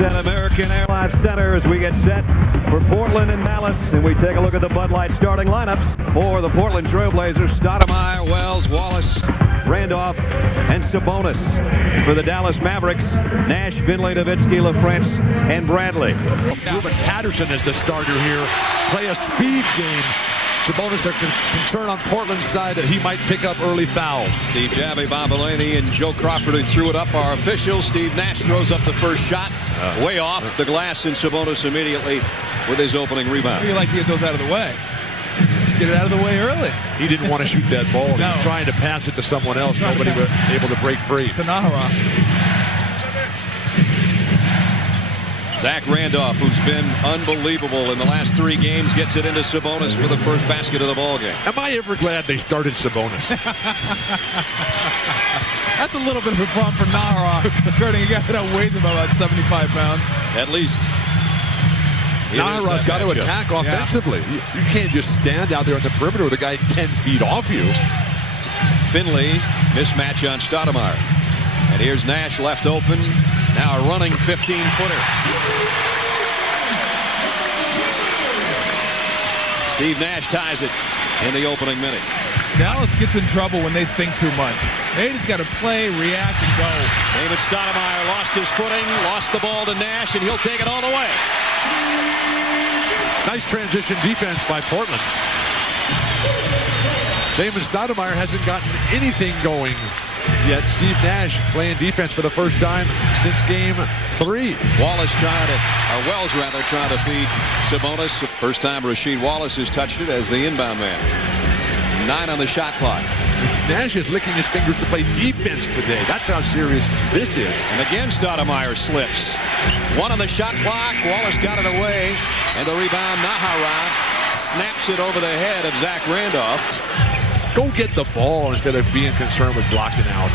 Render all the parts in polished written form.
at American Airlines Center as we get set for Portland and Dallas, and we take a look at the Bud Light starting lineups for the Portland Trailblazers. Stoudemire, Wells, Wallace, Randolph, and Sabonis. For the Dallas Mavericks, Nash, Finley, Nowitzki, LaFrance, and Bradley. Ruben Patterson is the starter here. Play a speed game. Sabonis are concerned on Portland's side that he might pick up early fouls. Steve Jabby, Bob Mulaney, and Joe Crawford who threw it up are officials. Steve Nash throws up the first shot, way off the glass, and Sabonis immediately with his opening rebound. You like to get those out of the way. Get it out of the way early. He didn't want to shoot that ball. No. He was trying to pass it to someone else. Nobody was able to break free. To Nahara. Zach Randolph, who's been unbelievable in the last 3 games, gets it into Sabonis for the first basket of the ballgame. Am I ever glad they started Sabonis? That's a little bit of a problem for Nahara. Guarding a guy that weighs him about 75 pounds. At least. Nahara's got to attack offensively. Yeah. You can't just stand out there on the perimeter with a guy 10 feet off you. Finley, mismatch on Stoudemire. And here's Nash left open. Now a running 15-footer. Steve Nash ties it in the opening minute. Dallas gets in trouble when they think too much. They just got to play, react, and go. David Stoudemire lost his footing, lost the ball to Nash, and he'll take it all the way. Nice transition defense by Portland. David Stoudemire hasn't gotten anything going yet. Steve Nash playing defense for the first time since game 3. Wells trying to feed Sabonis. First time Rasheed Wallace has touched it as the inbound man. 9 on the shot clock. Nash is licking his fingers to play defense today. That's how serious this is. And again Stoudemire slips. 1 on the shot clock. Wallace got it away. And the rebound, Nahara snaps it over the head of Zach Randolph. Go get the ball instead of being concerned with blocking out.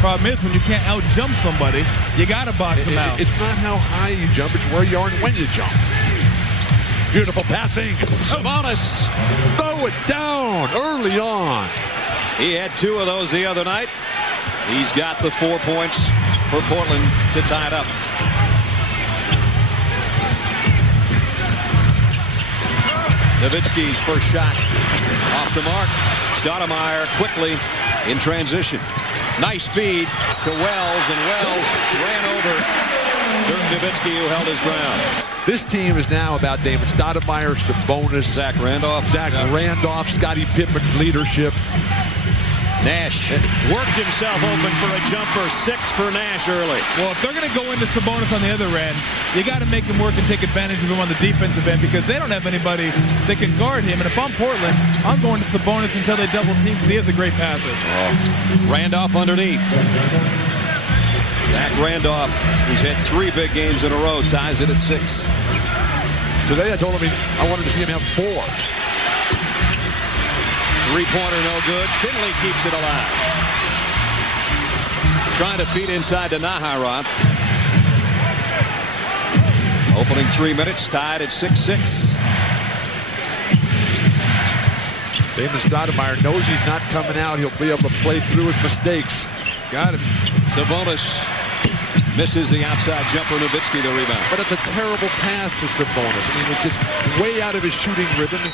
Problem is, when you can't out-jump somebody, you got to box them out. It's not how high you jump, it's where you are and when you jump. Beautiful passing. Sabonis. Throw it down early on. He had 2 of those the other night. He's got the 4 points for Portland to tie it up. Nowitzki's first shot off the mark. Stoudemire quickly in transition. Nice feed to Wells, and Wells ran over Dirk Nowitzki, who held his ground. This team is now about David Stoudemire, Sabonis, Zach Randolph, Scottie Pippen's leadership. Nash worked himself open for a jumper. 6 for Nash early. Well, if they're going to go into Sabonis on the other end, you got to make them work and take advantage of him on the defensive end because they don't have anybody that can guard him. And if I'm Portland, I'm going to Sabonis until they double team because he is a great passer. Randolph underneath. Zach Randolph, who's had 3 big games in a row, ties it at 6. Today I told him I wanted to see him have 4. 3-pointer no good. Finley keeps it alive. Trying to feed inside to Nahara. Opening 3 minutes, tied at 6-6. David Stoudemire knows he's not coming out. He'll be able to play through his mistakes. Got him. Sabonis misses the outside jumper. Nowitzki the rebound. But it's a terrible pass to Sabonis. I mean, it's just way out of his shooting rhythm.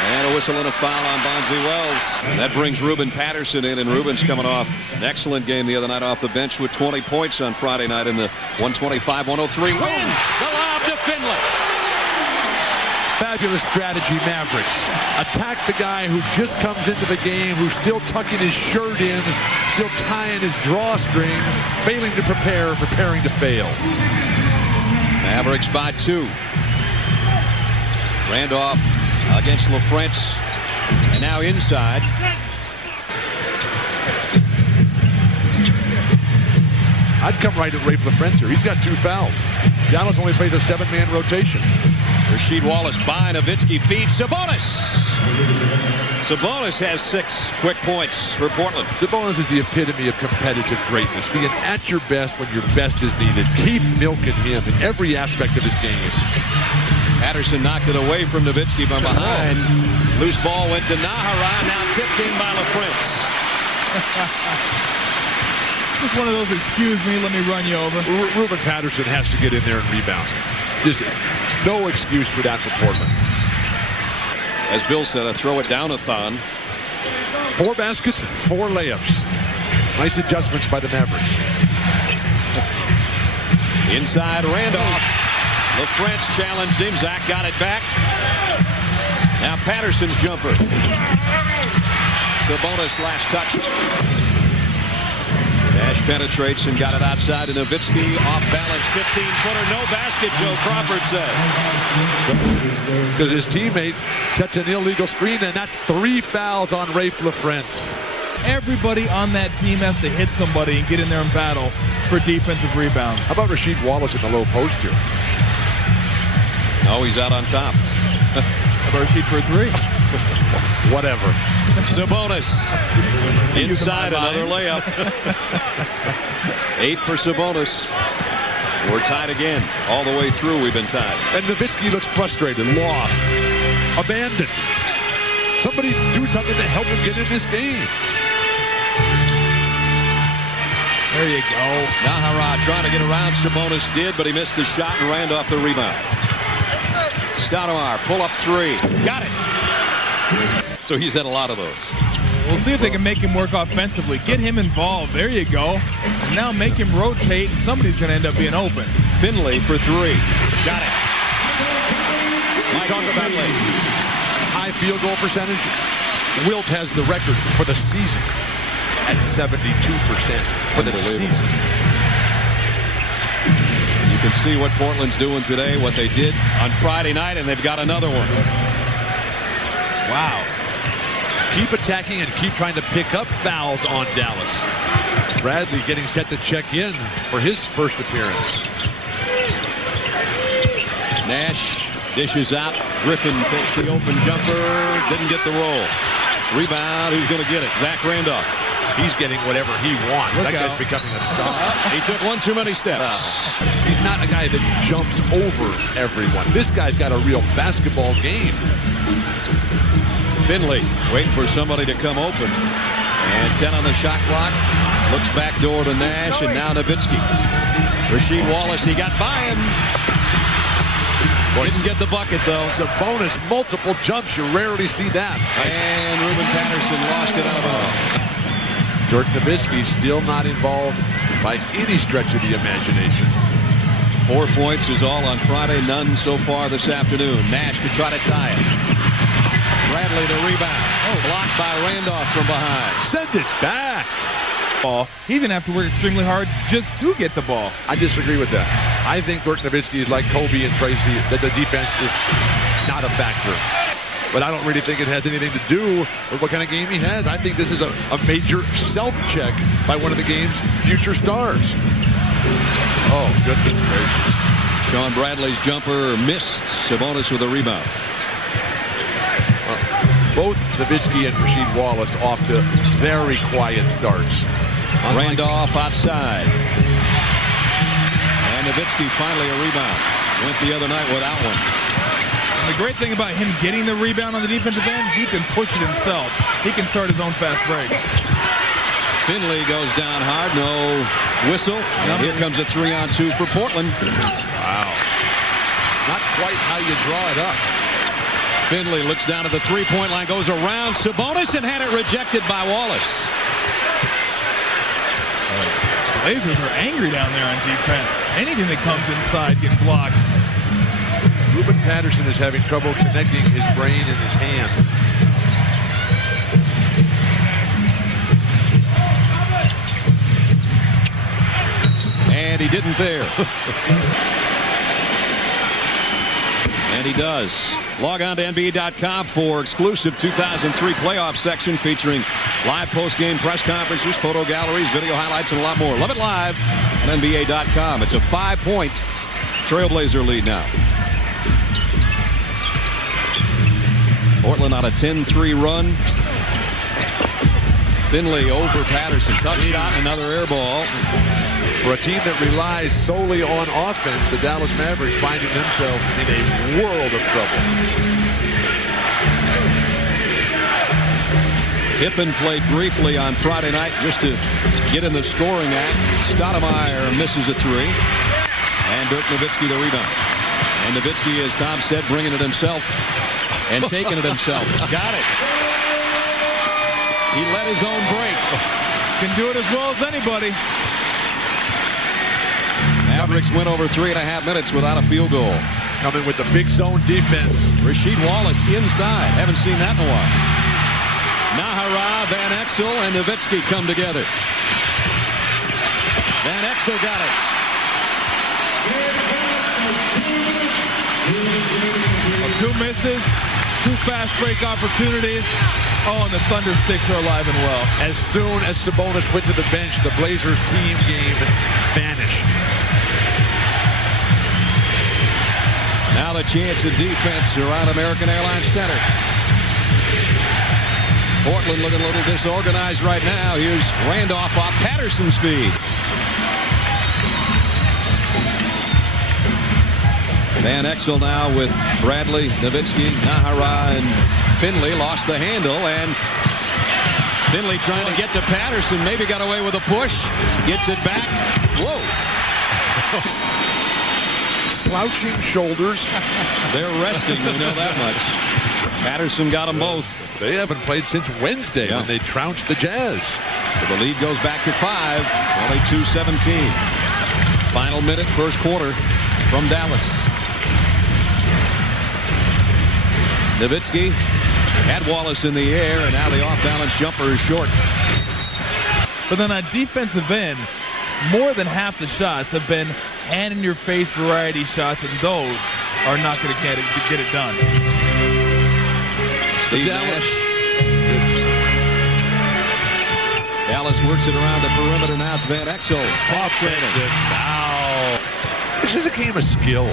And a whistle and a foul on Bonzi Wells. And that brings Ruben Patterson in, and Ruben's coming off an excellent game the other night off the bench with 20 points on Friday night in the 125-103 win. The lob to Finley. Fabulous strategy, Mavericks. Attack the guy who just comes into the game, who's still tucking his shirt in, still tying his drawstring, failing to prepare, preparing to fail. Mavericks by 2. Randolph against LaFrance, and now inside. I'd come right at Rafe LaFrance here. He's got 2 fouls. Dallas only plays a 7-man rotation. Rasheed Wallace by Nowitzki, feeds Sabonis. Sabonis has 6 quick points for Portland. Sabonis is the epitome of competitive greatness. Being at your best when your best is needed. Keep milking him in every aspect of his game. Patterson knocked it away from Nowitzki from behind. Loose ball went to Nahara, now tipped in by LaFrance. Just one of those, excuse me, let me run you over. Ruben Patterson has to get in there and rebound. Just no excuse for that for Portland. As Bill said, a throw it down-a-thon. 4 baskets, 4 layups. Nice adjustments by the Mavericks. Inside Randolph. LaFrance challenged him. Zach got it back. Now Patterson's jumper. Sabonis last touched. Nash penetrates and got it outside to Nowitzki. Off balance 15-footer. No basket, Joe Crawford said. Because his teammate sets an illegal screen, and that's 3 fouls on Rafe LaFrance. Everybody on that team has to hit somebody and get in there and battle for defensive rebounds. How about Rasheed Wallace in the low post here? Oh, he's out on top. How about Rasheed for a 3? Whatever. Sabonis. Inside, another layup. 8 for Sabonis. We're tied again. All the way through, we've been tied. And Nowitzki looks frustrated, lost, abandoned. Somebody do something to help him get in this game. There you go. Nahara trying to get around. Sabonis did, but he missed the shot and ran off the rebound. Stoudemire, pull up 3. Got it. So he's had a lot of those. We'll see if they can make him work offensively. Get him involved. There you go. And now make him rotate, and somebody's going to end up being open. Finley for 3. Got it. We talk about high field goal percentage. Wilt has the record for the season at 72% for the season. You can see what Portland's doing today, what they did on Friday night, and they've got another one. Wow. Keep attacking and keep trying to pick up fouls on Dallas. Bradley getting set to check in for his first appearance. Nash dishes out. Griffin takes the open jumper. Didn't get the roll. Rebound. Who's going to get it? Zach Randolph. He's getting whatever he wants. That guy's becoming a star. He took one too many steps. He's not a guy that jumps over everyone. This guy's got a real basketball game. Finley waiting for somebody to come open. And 10 on the shot clock. Looks back door to Nash, and now Nowitzki. Rasheed Wallace, he got by him. Didn't get the bucket, though. Sabonis, multiple jumps. You rarely see that. And Ruben Patterson lost it out of bounds. Dirk Nowitzki still not involved by any stretch of the imagination. 4 points is all on Friday, none so far this afternoon. Nash to try to tie it. Bradley the rebound. Blocked by Randolph from behind. Send it back. He's going to have to work extremely hard just to get the ball. I disagree with that. I think Dirk Nowitzki is like Kobe and Tracy, that the defense is not a factor. But I don't really think it has anything to do with what kind of game he has. I think this is a major self-check by one of the game's future stars. Oh, goodness gracious. Sean Bradley's jumper missed. Sabonis with a rebound. Both Nowitzki and Rasheed Wallace off to very quiet starts. Randolph outside. And Nowitzki finally a rebound. Went the other night without one. And the great thing about him getting the rebound on the defensive end, he can push it himself. He can start his own fast break. Finley goes down hard. No whistle. And here comes a 3-on-2 for Portland. Wow. Not quite how you draw it up. Finley looks down at the three-point line, goes around Sabonis, and had it rejected by Wallace. The Blazers are angry down there on defense. Anything that comes inside gets blocked. Ruben Patterson is having trouble connecting his brain and his hands. And he didn't there. And he does. Log on to NBA.com for exclusive 2003 playoff section featuring live post-game press conferences, photo galleries, video highlights, and a lot more. Love it live on NBA.com. It's a 5-point Trailblazer lead now. Portland on a 10-3 run. Finley over Patterson. Tough shot, another air ball. For a team that relies solely on offense, the Dallas Mavericks finding themselves in a world of trouble. Pippen played briefly on Friday night just to get in the scoring act. Stoudemire misses a three. And Dirk Nowitzki the rebound. And Nowitzki, as Tom said, bringing it himself and taking it himself. Got it. He let his own break. Can do it as well as anybody. Mavericks went over 3.5 minutes without a field goal. Coming with the big zone defense. Rasheed Wallace inside. Haven't seen that in a while. Nahara, Van Exel, and Nowitzki come together. Van Exel got it. Two misses, two fast break opportunities. Oh, and the Thunder sticks are alive and well. As soon as Sabonis went to the bench, the Blazers team game vanished. Now the chance of defense around American Airlines Center. Portland looking a little disorganized right now. Here's Randolph off Patterson's feed. Van Exel now with Bradley, Nowitzki, Nahara, and Finley. Lost the handle, and Finley trying to get to Patterson. Maybe got away with a push. Gets it back. Whoa. Slouching shoulders. They're resting, we know that much. Patterson got them both. They haven't played since Wednesday when they trounced the Jazz. So the lead goes back to 5. 22-17. Final minute, first quarter from Dallas. Nowitzki had Wallace in the air, and now the off-balance jumper is short. But then on defensive end, more than half the shots have been hand-in-your-face variety shots, and those are not going to get it done. Steve Nash. Dallas works it around the perimeter. Now it's Van Exel. Offensive foul. This is a game of skill.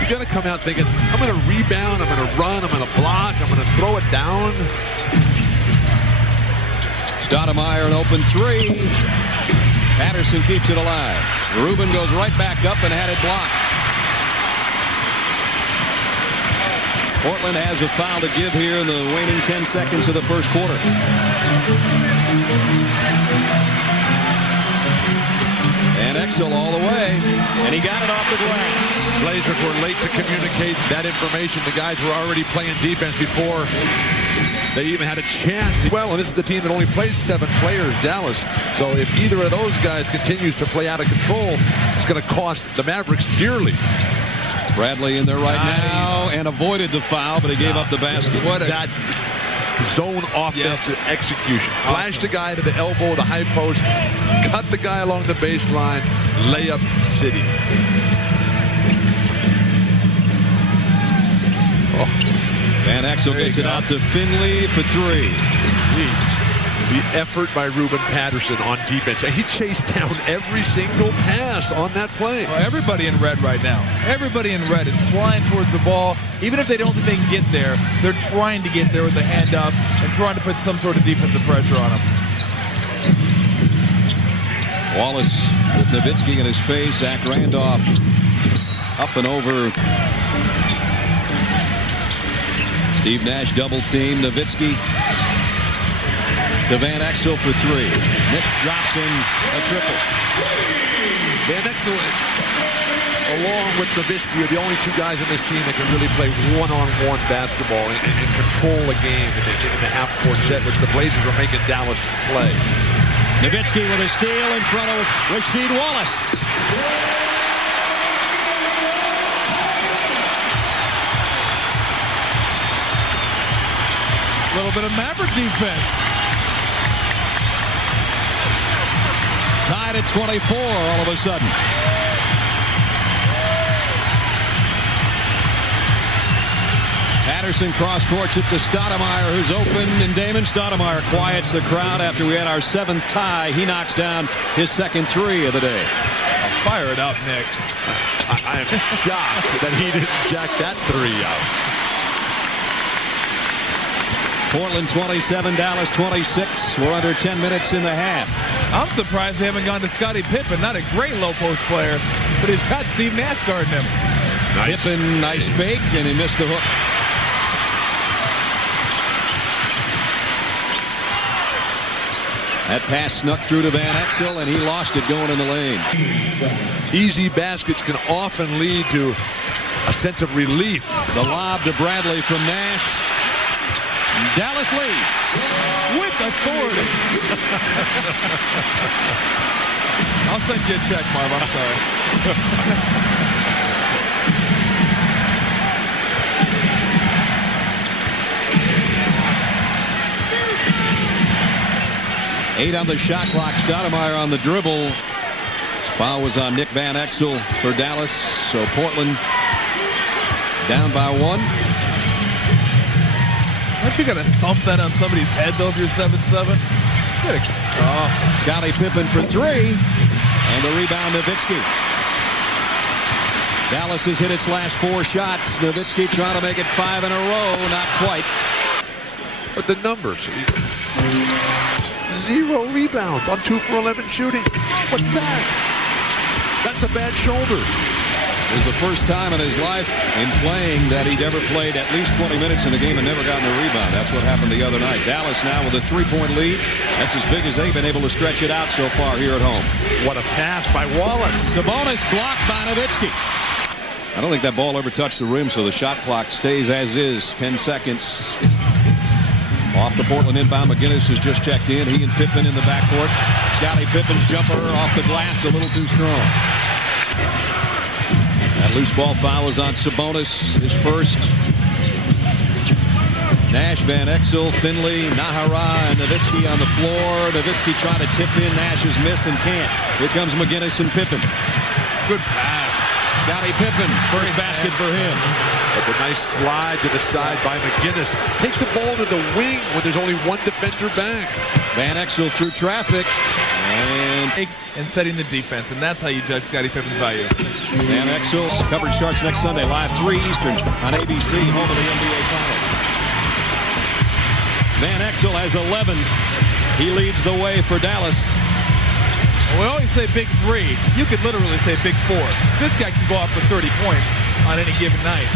You got to come out thinking, I'm going to rebound, I'm going to run, I'm going to block, I'm going to throw it down. Stoudemire an open three. Patterson keeps it alive. Rubin goes right back up and had it blocked. Portland has a foul to give here in the waning 10 seconds of the first quarter. And Exel all the way, and he got it off the glass. Blazers were late to communicate that information. The guys were already playing defense before they even had a chance. Well, and this is the team that only plays 7 players, Dallas. So if either of those guys continues to play out of control, it's going to cost the Mavericks dearly. Bradley in there right now and avoided the foul, but he gave up the basket. That's zone offensive execution. Flash the guy to the elbow, the high post, cut the guy along the baseline, layup city. Van Exel gets it out to Finley for 3. The effort by Ruben Patterson on defense. And he chased down every single pass on that play. Well, everybody in red right now. Everybody in red is flying towards the ball. Even if they don't think they can get there, they're trying to get there with the hand up and trying to put some sort of defensive pressure on them. Wallace with Nowitzki in his face. Zach Randolph up and over. Steve Nash double team. Nowitzki to Van Exel for 3. Nick drops in a triple. Van Exel, along with Nowitzki, are the only 2 guys in this team that can really play one-on-one basketball and control a game in the half-court set, which the Blazers are making Dallas play. Nowitzki with a steal in front of Rasheed Wallace. A little bit of Maverick defense. Tied at 24 all of a sudden. Patterson cross-courts it to Stoudemire, who's open, and Damon Stoudemire quiets the crowd after we had our 7th tie. He knocks down his second 3 of the day. Fire it up, Nick. I am shocked that he didn't jack that 3 out. Portland 27, Dallas 26. We're under 10 minutes in the half. I'm surprised they haven't gone to Scottie Pippen. Not a great low-post player, but he's got Steve Nash guarding him. Nice. Pippen, nice fake, and he missed the hook. That pass snuck through to Van Exel, and he lost it going in the lane. Easy baskets can often lead to a sense of relief. The lob to Bradley from Nash. Dallas leads with authority. I'll send you a check, Marv. I'm sorry. 8 on the shot clock. Stoudemire on the dribble. Foul was on Nick Van Exel for Dallas. So Portland down by 1. Aren't you going to thump that on somebody's head, though, if you're 7-7? Scottie Pippen for 3. And the rebound, Nowitzki. Dallas has hit its last 4 shots. Nowitzki trying to make it 5 in a row. Not quite. But the numbers. 0 rebounds on 2 for 11 shooting. What's that? That's a bad shoulder. It was the first time in his life in playing that he'd ever played at least 20 minutes in a game and never gotten a rebound. That's what happened the other night. Dallas now with a 3-point lead. That's as big as they've been able to stretch it out so far here at home. What a pass by Wallace. Sabonis blocked by Nowitzki. I don't think that ball ever touched the rim, so the shot clock stays as is. 10 seconds. Off the Portland inbound. McGinnis has just checked in. He and Pippen in the backcourt. Scottie Pippen's jumper off the glass a little too strong. That loose ball foul is on Sabonis, his first. Nash, Van Exel, Finley, Nahara, and Nowitzki on the floor. Nowitzki trying to tip in. Nash is miss and can't. Here comes McGinnis and Pippen. Good pass. Scottie Pippen, first basket for him. But the nice slide to the side by McGinnis. Take the ball to the wing when there's only one defender back. Van Exel through traffic. And setting the defense, and that's how you judge Scottie Pippen's value. Van Exel, coverage starts next Sunday, live 3 Eastern on ABC, home of the NBA Finals. Van Exel has 11. He leads the way for Dallas. We always say big 3. You could literally say big 4. This guy can go out for 30 points on any given night.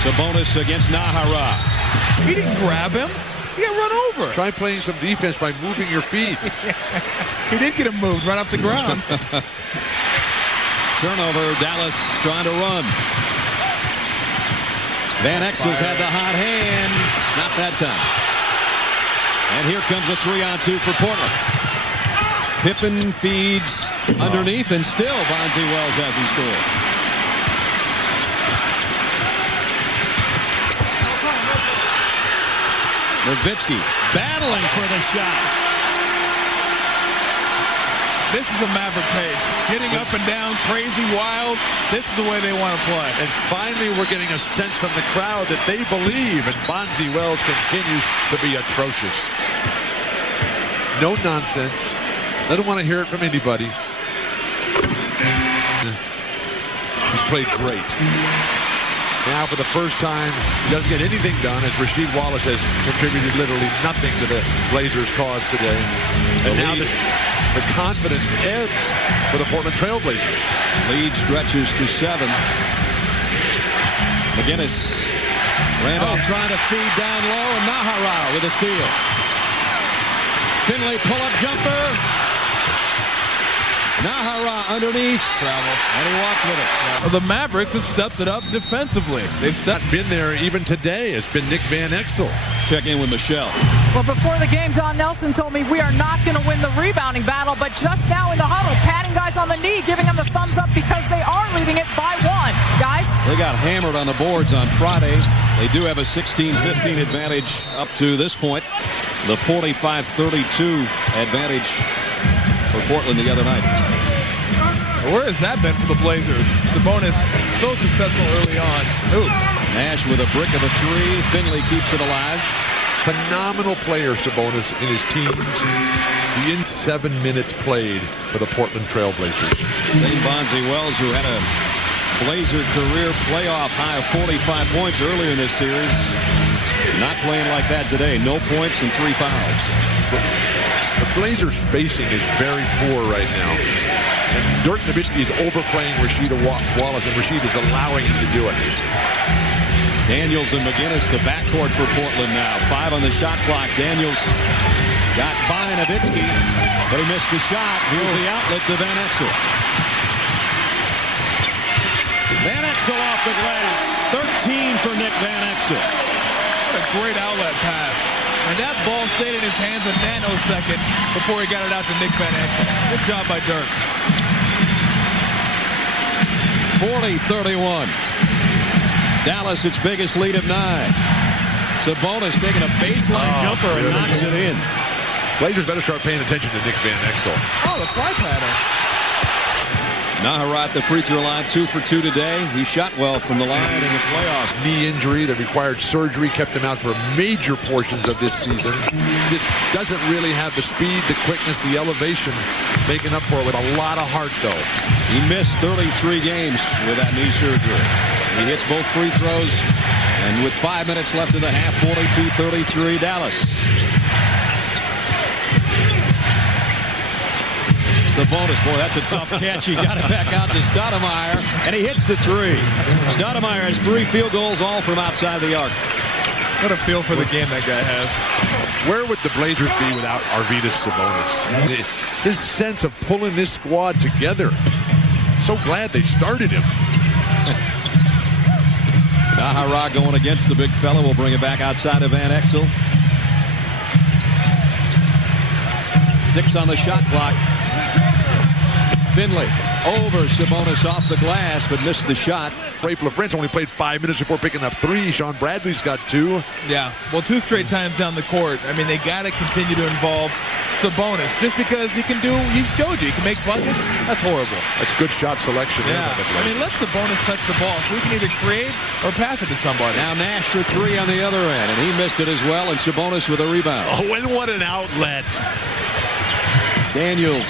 Sabonis against Nahara. He didn't grab him. He got run over. Try playing some defense by moving your feet. He did get him moved right off the ground. Turnover, Dallas trying to run. Van Exel's had the hot hand. Not that time. And here comes a 3-on-2 for Portland. Pippen feeds underneath, and still Bonzi Wells hasn't scored. Nowitzki battling for the shot. This is a Maverick pace. Getting up and down, crazy, wild. This is the way they want to play. And finally, we're getting a sense from the crowd that they believe, and Bonzi Wells continues to be atrocious. No nonsense. I don't want to hear it from anybody. He's played great. Now, for the first time, he doesn't get anything done as Rasheed Wallace has contributed literally nothing to the Blazers' cause today. And now the confidence ebbs for the Portland Trailblazers. Lead stretches to 7. McGinnis. Randolph trying to feed down low, and Nahara with a steal. Finley pull-up jumper. Nahara underneath. Travel. And he walks with it. The Mavericks have stepped it up defensively. They've been there even today. It's been Nick Van Exel. Let's check in with Michelle. Well, before the game, Don Nelson told me we are not going to win the rebounding battle, but just now in the huddle, patting guys on the knee, giving them the thumbs up because they are leading it by 1. Guys? They got hammered on the boards on Friday. They do have a 16-15 advantage up to this point. The 45-32 advantage for Portland the other night. Where has that been for the Blazers? Sabonis so successful early on. Ooh. Nash with a brick of a 3. Finley keeps it alive. Phenomenal player, Sabonis, in his teens. The in 7 minutes played for the Portland Trailblazers. Same Bonzi Wells, who had a Blazer career playoff high of 45 points earlier in this series. Not playing like that today. No points and 3 fouls. The Blazers' spacing is very poor right now. And Dirk Nowitzki is overplaying Rasheed Wallace, and Rasheed is allowing him to do it. Daniels and McGinnis, the backcourt for Portland now. 5 on the shot clock. Daniels Got by Nowitzki, but he missed the shot. Here's the outlet to Van Exel. Van Exel off the glass. 13 for Nick Van Exel. What a great outlet pass. And that ball stayed in his hands a nanosecond before he got it out to Nick Van Exel. Good job by Dirk. 40-31. Dallas, its biggest lead of 9. Sabonis taking a baseline jumper and knocks it in. Blazers better start paying attention to Nick Van Exel. Oh, the fly pattern. Naharat, the free throw line, 2 for 2 today. He shot well from the line in the playoffs. Knee injury that required surgery kept him out for major portions of this season. Just doesn't really have the speed, the quickness, the elevation, making up for it with a lot of heart, though. He missed 33 games with that knee surgery. He hits both free throws, and with 5 minutes left in the half, 42-33 Dallas. Sabonis, boy, that's a tough catch. He got it back out to Stoudemire, and he hits the 3. Stoudemire has 3 field goals, all from outside the arc. What a feel for the game that guy has. Where would the Blazers be without Arvydas Sabonis? His sense of pulling this squad together. So glad they started him. Naharat going against the big fella. Will bring it back outside of Van Exel. 6 on the shot clock. Finley over Sabonis off the glass, but missed the shot. Rafe LaFrance only played 5 minutes before picking up 3. Sean Bradley's got 2. Yeah, well, 2 straight times down the court. I mean, they got to continue to involve Sabonis just because he can do, he showed you, he can make buckets. That's horrible. That's good shot selection. Yeah, I mean, let Sabonis touch the ball so we can either create or pass it to somebody. Now Nash for 3 on the other end, and he missed it as well, and Sabonis with a rebound. Oh, and what an outlet. Daniels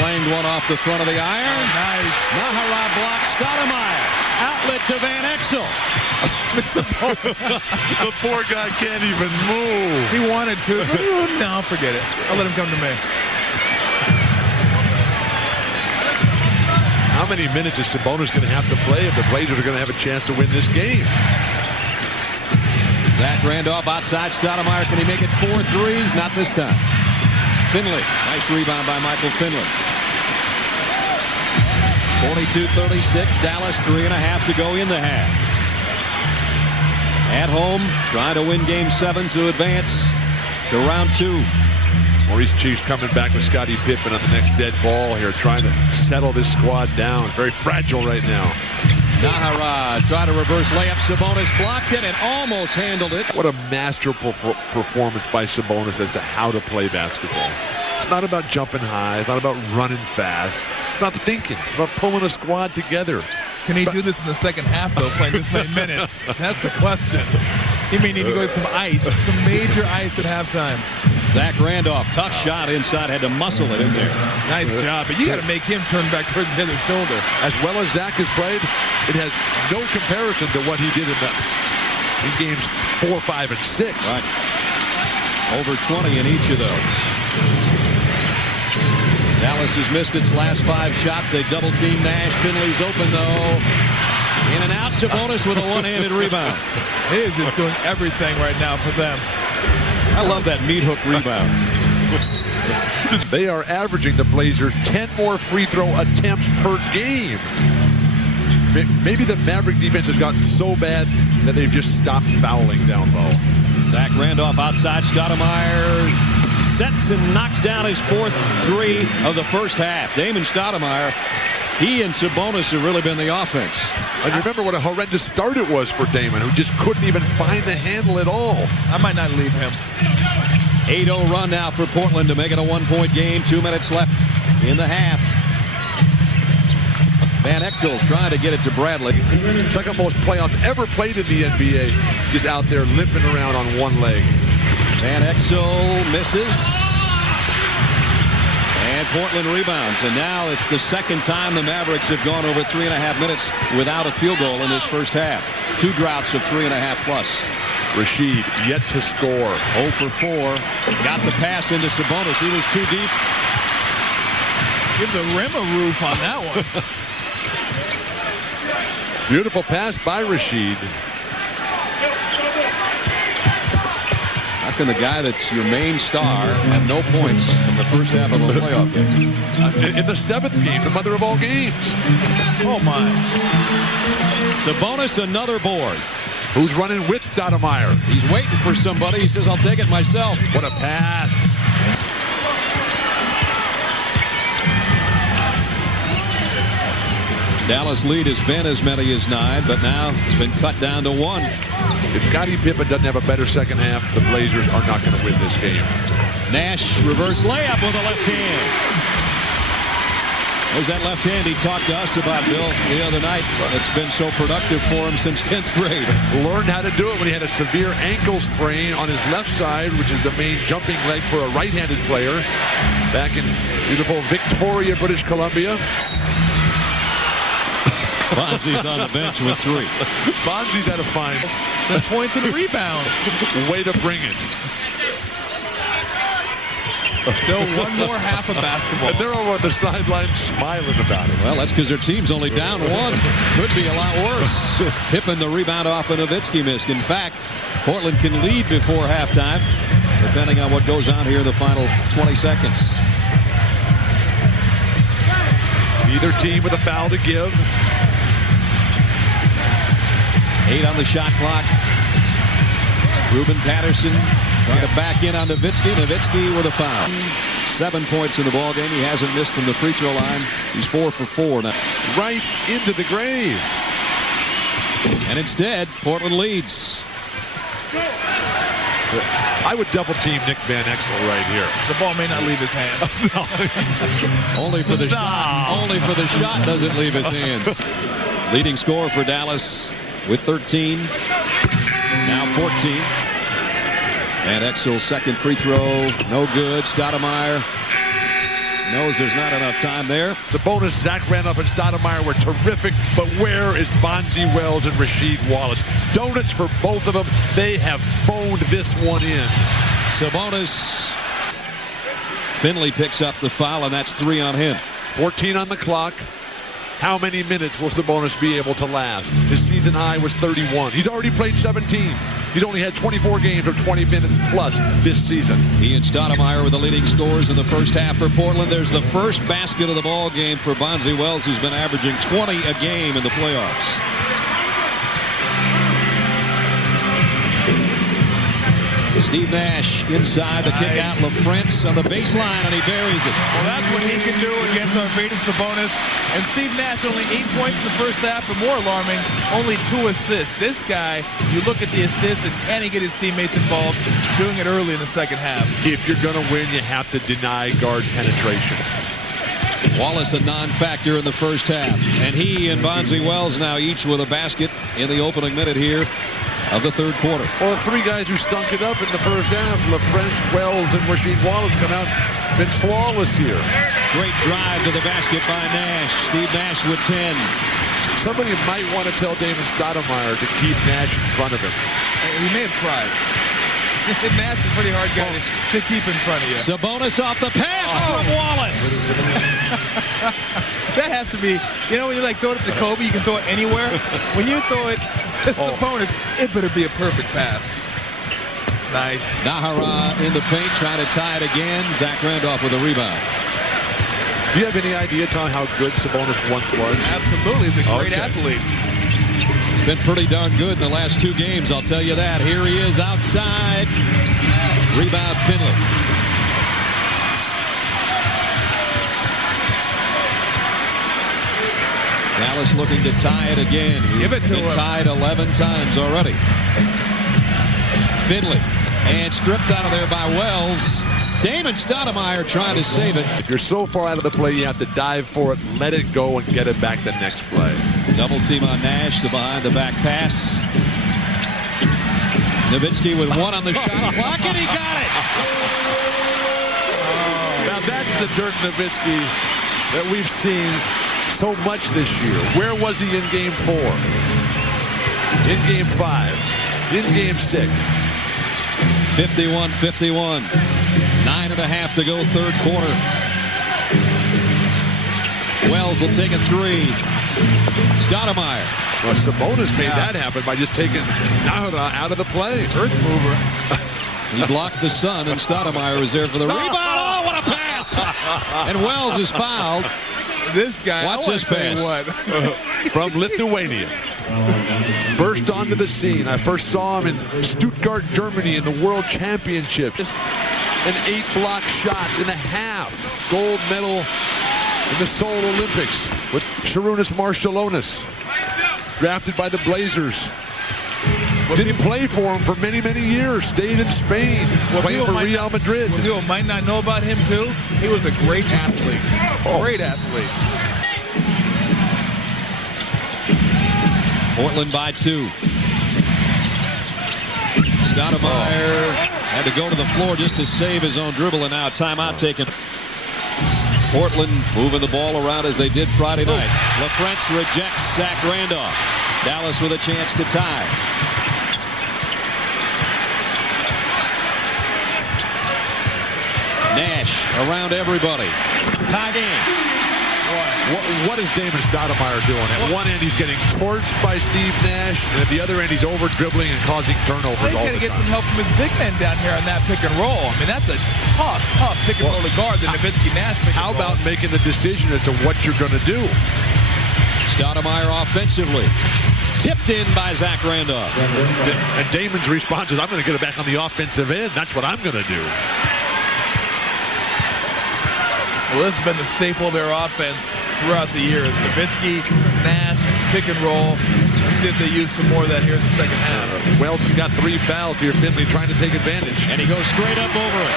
claimed one off the front of the iron. Nice. Naharat blocks Stoudemire. Outlet to Van Exel. The poor guy can't even move. He wanted to. No, forget it. I'll let him come to me. How many minutes is Sabonis going to have to play if the Blazers are going to have a chance to win this game? Zach Randolph outside Stoudemire. Can he make it 4 threes? Not this time. Finley. Nice rebound by Michael Finley. 42-36. Dallas, 3.5 to go in the half. At home, trying to win Game 7 to advance to round 2. Maurice Chiefs coming back with Scottie Pippen on the next dead ball here, trying to settle this squad down. Very fragile right now. Naharat tried to reverse layup. Sabonis blocked it and almost handled it. What a masterful performance by Sabonis as to how to play basketball. It's not about jumping high. It's not about running fast. It's about thinking. It's about pulling a squad together. Can he do this in the second half, though, playing this many minutes? That's the question. He may need to go get some ice, some major ice at halftime. Zach Randolph, tough shot inside, had to muscle it in there. Nice job, but you got to make him turn back towards the other shoulder. As well as Zach has played, it has no comparison to what he did in games 4, 5, and 6. Right. Over 20 in each of those. Dallas has missed its last 5 shots. They double team Nash. Finley's open though. In and out. Sabonis with a one-handed rebound. He is just doing everything right now for them. I love that meat hook rebound. They are averaging, the Blazers, 10 more free throw attempts per game. Maybe the Maverick defense has gotten so bad that they've just stopped fouling down low. Zach Randolph outside. Stoudemire sets and knocks down his 4th 3 of the first half. Damon Stoudemire, he and Sabonis have really been the offense. And remember what a horrendous start it was for Damon, who just couldn't even find the handle at all. I might not leave him. 8-0 run now for Portland to make it a 1-point game. 2 minutes left in the half. Van Exel trying to get it to Bradley. Second most playoffs ever played in the NBA. Just out there limping around on one leg. Van Exel misses. And Portland rebounds. And now it's the second time the Mavericks have gone over 3.5 minutes without a field goal in this first half. 2 droughts of 3.5 plus. Rashid yet to score. 0 for 4. Got the pass into Sabonis. He was too deep. Give the rim a roof on that one. Beautiful pass by Rashid. I can the guy that's your main star have no points in the first half of a playoff game? In the 7th game, the mother of all games. Oh, my. Sabonis, another board. Who's running with Stoudemire? He's waiting for somebody. He says, I'll take it myself. What a pass. Dallas' lead has been as many as 9, but now it's been cut down to 1. If Scottie Pippen doesn't have a better second half, the Blazers are not going to win this game. Nash reverse layup with a left hand. There's that left hand he talked to us about, Bill, the other night. It's been so productive for him since 10th grade. Learned how to do it when he had a severe ankle sprain on his left side, which is the main jumping leg for a right-handed player. Back in beautiful Victoria, British Columbia. Bonzi's on the bench with 3. Bonzi's had a fine. The points and rebounds. Way to bring it. Still one more half of basketball. And they're over on the sideline smiling about it. Well, that's because their team's only down 1. Could be a lot worse. Pippen the rebound off and Nowitzki missed. In fact, Portland can lead before halftime, depending on what goes on here in the final 20 seconds. Either team with a foul to give. 8 on the shot clock. Ruben Patterson trying to back in on Nowitzki. Nowitzki with a foul. 7 points in the ball game. He hasn't missed from the free throw line. He's 4 for 4 now. Right into the grave. And instead, Portland leads. I would double team Nick Van Exel right here. The ball may not leave his hand. Only for the shot. Only for the shot doesn't leave his hands. Leading scorer for Dallas with 13. Now 14. And Exel's second free throw, no good. Stoudemire knows there's not enough time there. Sabonis, Zach Randolph, and Stoudemire were terrific, but where is Bonzi Wells and Rasheed Wallace? Donuts for both of them. They have phoned this one in. Sabonis. Finley picks up the foul, and that's 3 on him. 14 on the clock. How many minutes will Sabonis be able to last? His season high was 31. He's already played 17. He's only had 24 games of 20 minutes plus this season. He and Stoudemire were the leading scorers in the first half for Portland. There's the first basket of the ball game for Bonzi Wells, who's been averaging 20 a game in the playoffs. Steve Nash inside the kick out. LaFrance on the baseline, and he buries it. Well, that's what he can do against Arvydas Sabonis. And Steve Nash only 8 points in the first half, but more alarming, only 2 assists. This guy, you look at the assists, and can he get his teammates involved, doing it early in the second half. If you're going to win, you have to deny guard penetration. Wallace a non-factor in the first half. And he and Bonzi Wells now each with a basket in the opening minute here of the third quarter. Well, 3 guys who stunk it up in the first half, LaFrance, Wells, and Rasheed Wallace come out. Been flawless here. Great drive to the basket by Nash. Steve Nash with 10. Somebody might want to tell David Stoudemire to keep Nash in front of him. He may have tried. Nash is a pretty hard guy to keep in front of you. Sabonis off the pass from Wallace. That has to be, you know, when you like throw it up to Kobe, you can throw it anywhere. When you throw it to Sabonis, it better be a perfect pass. Nice. Nahara in the paint trying to tie it again. Zach Randolph with a rebound. Do you have any idea, Tom, how good Sabonis once was? Absolutely. He's a great athlete. Been pretty darn good in the last 2 games, I'll tell you that. Here he is outside. Rebound Finley. Dallas looking to tie it again. Give it to him. Tied 11 times already. Finley. And stripped out of there by Wells. Damon Stoudemire trying to save it. If you're so far out of the play, you have to dive for it, let it go, and get it back the next play. Double team on Nash, the behind-the-back pass. Nowitzki with 1 on the shot clock, and he got it! Now that's the Dirk Nowitzki that we've seen so much this year. Where was he in Game 4? In Game 5? In Game 6? 51-51. 9.5 to go, third quarter. Wells will take a 3. Stoudemire. Well, Sabonis made that happen by just taking Nahara out of the play. Earth mover. He blocked the sun, and Stoudemire was there for the rebound. Oh, what a pass! And Wells is fouled. This guy, watch this pass. From Lithuania. Burst onto the scene. I first saw him in Stuttgart, Germany in the World Championship. Just an 8-block shot and a half. Gold medal in the Seoul Olympics with Sharunas Marciulionis. Drafted by the Blazers. Didn't play for him for many, many years. Stayed in Spain, playing for Real Madrid. What people might not know about him, too, he was a great athlete. Great athlete. Portland by 2. Stoudemire had to go to the floor just to save his own dribble, and now timeout taken. Portland moving the ball around as they did Friday night. LaFrentz rejects Zach Randolph. Dallas with a chance to tie. Nash around everybody. Tie game. What is Damon Stoudemire doing? At one end, he's getting torched by Steve Nash, and at the other end, he's over-dribbling and causing turnovers all the time. He's got to get some help from his big men down here on that pick and roll. I mean, that's a tough pick and roll to guard the Nowitzki-Nash pick and roll. How about making the decision as to what you're going to do? Stoudemire offensively. Tipped in by Zach Randolph. And Damon's response is, I'm going to get it back on the offensive end. That's what I'm going to do. Well, this has been the staple of their offense throughout the years. Nowitzki, Nash, pick and roll. Let's see if they use some more of that here in the second half. Wells has got 3 fouls here. Finley trying to take advantage. And he goes straight up over it.